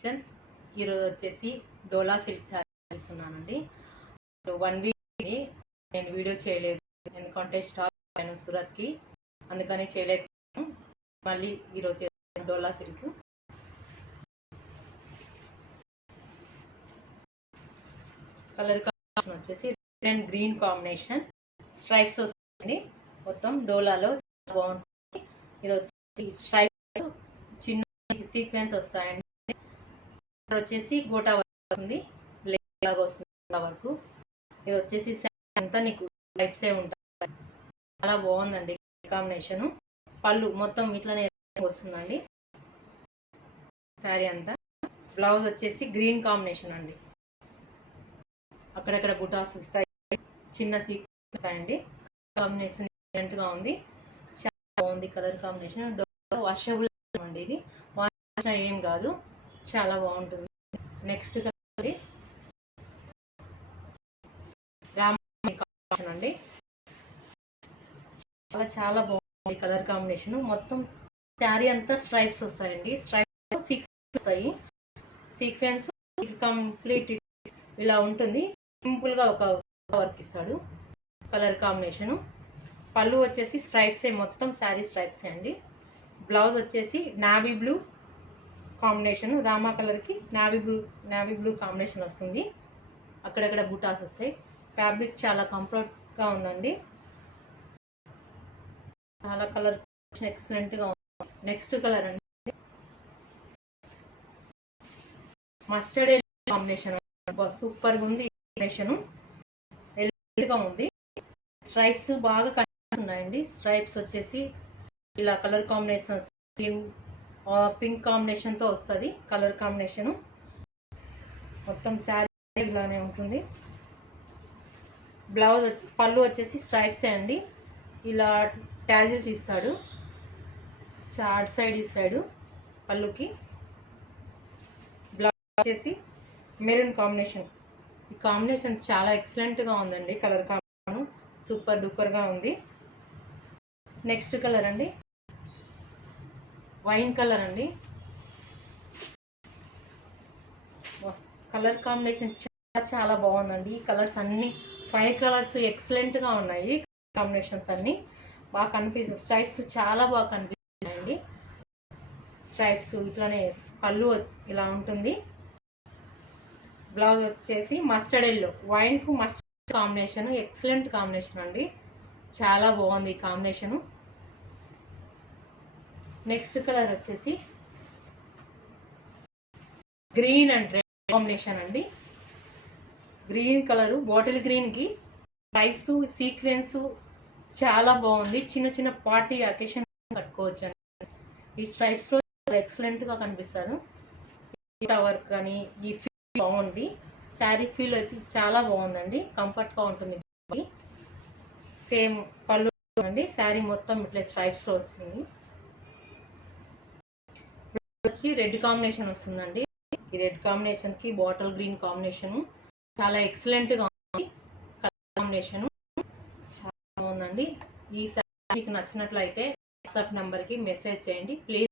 Collections. ఈరోజు వచ్చేసి డోలా silk saris ఉన్నానండి. 1 వీక్ నేను వీడియో చేయలేదు, ఎందుకంటే స్టాక్ అయిన సూరత్కి, అందుకని చేయలేకపోయాను. మళ్ళీ ఈరోజు డోలా సిల్క్ కలర్ కాంబినేషన్ వచ్చేసి red and green combination, stripes వస్తాయండి. మొత్తం డోలాలో బాగుంటుంది. ఇది వచ్చేసి స్ట్రైప్ చిన్న సీక్వెన్స్ వస్తాయండి. వచ్చేసి గోటా వస్తుంది, బ్లేడ్ లాగా వస్తుంది వరకు. ఇది వచ్చేసి అంతా నీకు లైట్సే ఉంటాయి. చాలా బాగుందండి కాంబినేషన్. పళ్ళు మొత్తం ఇట్లానే వస్తుందండి శారీ అంతా. బ్లౌజ్ వచ్చేసి గ్రీన్ కాంబినేషన్ అండి. అక్కడక్కడ బుటాస్ వస్తాయి, చిన్న సీక్వెన్స్ వస్తాయండి. కాంబినేషన్ డిఫరెంట్గా ఉంది, చాలా బాగుంది కలర్ కాంబినేషన్. వాషబుల్ అండి, ఇది వాష్ ఏం కాదు, చాలా బాగుంటుంది. నెక్స్ట్ కలర్ కాంబినేషన్ అండి. చాలా చాలా బాగుంది కలర్ కాంబినేషన్. మొత్తం శారీ అంతా స్ట్రైప్స్ వస్తాయండి. స్ట్రైప్స్ సీక్వెన్స్ వస్తాయి. సీక్వెన్స్ కంప్లీట్ ఇలా ఉంటుంది. సింపుల్ గా ఒక వర్క్ ఇస్తాడు. Colour combination. పళ్ళు వచ్చేసి స్ట్రైప్సే, మొత్తం శారీ స్ట్రైప్సే అండి. బ్లౌజ్ వచ్చేసి navy blue combination, Rama colour కి నావీ బ్లూ కాంబినేషన్ వస్తుంది. అక్కడక్కడ బుటాస్ వస్తాయి. ఫ్యాబ్రిక్ చాలా కంఫర్ట్ గా ఉందండి, చాలా కలర్ ఎక్సలెంట్ గా ఉంది. నెక్స్ట్ కలర్ అండి మస్టర్డ్ కాంబినేషన్, సూపర్ గా ఉంది కాంబినేషన్. ఎల్గా ఉంది. స్ట్రైప్స్ బాగా కనిపిస్తున్నాయండి. స్ట్రైప్స్ వచ్చేసి ఇలా కలర్ కాంబినేషన్ పింక్ కాంబినేషన్ తో వస్తుంది. కలర్ కాంబినేషన్ మొత్తం శారీ ఇలానే ఉంటుంది. బ్లౌజ్ వచ్చి పళ్ళు వచ్చేసి స్ట్రైప్సే అండి. ఇలా ట్యాజిల్స్ ఇస్తాడు, చార్ట్ సైడ్ ఇస్తాడు పళ్ళుకి. బ్లౌజ్ వచ్చేసి మెరూన్ కాంబినేషన్. ఈ కాంబినేషన్ చాలా ఎక్సలెంట్ గా ఉందండి. కలర్ కాంబినేషన్ సూపర్ డూపర్ గా ఉంది. నెక్స్ట్ కలర్ అండి వైన్ కలర్ అండి. కలర్ కాంబినేషన్ చాలా చాలా బాగుందండి. ఈ కలర్స్ అన్ని 5 కలర్స్ ఎక్సలెంట్ గా ఉన్నాయి. కాంబినేషన్స్ అన్ని బాగా కనిపిస్తుంది. స్ట్రైప్స్ చాలా బాగా కనిపిస్తున్నాయండి. స్ట్రైప్స్ ఇట్లానే పళ్ళు ఇలా ఉంటుంది. బ్లౌజ్ వచ్చేసి మస్టర్డ్ ఎల్లో, వైన్ కు మస్టర్డ్ కాంబినేషన్, ఎక్సలెంట్ కాంబినేషన్ అండి. చాలా బాగుంది ఈ కాంబినేషన్. నెక్స్ట్ కలర్ వచ్చేసి గ్రీన్ అండ్ రెడ్ కాంబినేషన్ అండి. గ్రీన్ కలర్, బాటిల్ గ్రీన్ కి స్ట్రైప్స్ సీక్వెన్స్ చాలా బాగుంది. చిన్న చిన్న పార్టీ అకేషన్ కట్టుకోవచ్చు అండి. ఈ స్ట్రైప్స్ లో ఎక్సలెంట్ గా కనిపిస్తారు. వర్క్ కానీ ఈ ఫీల్ బాగుంది. శారీ ఫీల్ అయితే చాలా బాగుందండి, కంఫర్ట్ గా ఉంటుంది. సేమ్ పళ్ళు అండి. శారీ మొత్తం ఇట్లా స్ట్రైప్స్ లో వచ్చింది. వచ్చి రెడ్ కాంబినేషన్ వస్తుందండి. ఈ రెడ్ కాంబినేషన్ కి బాటిల్ గ్రీన్ కాంబినేషన్ చాలా ఎక్సలెంట్ గా ఉంది. కాంబినేషన్ చాలా బాగుందండి. ఈ శారీ మీకు నచ్చినట్లయితే వాట్సాప్ నంబర్ కి మెసేజ్ చేయండి ప్లీజ్.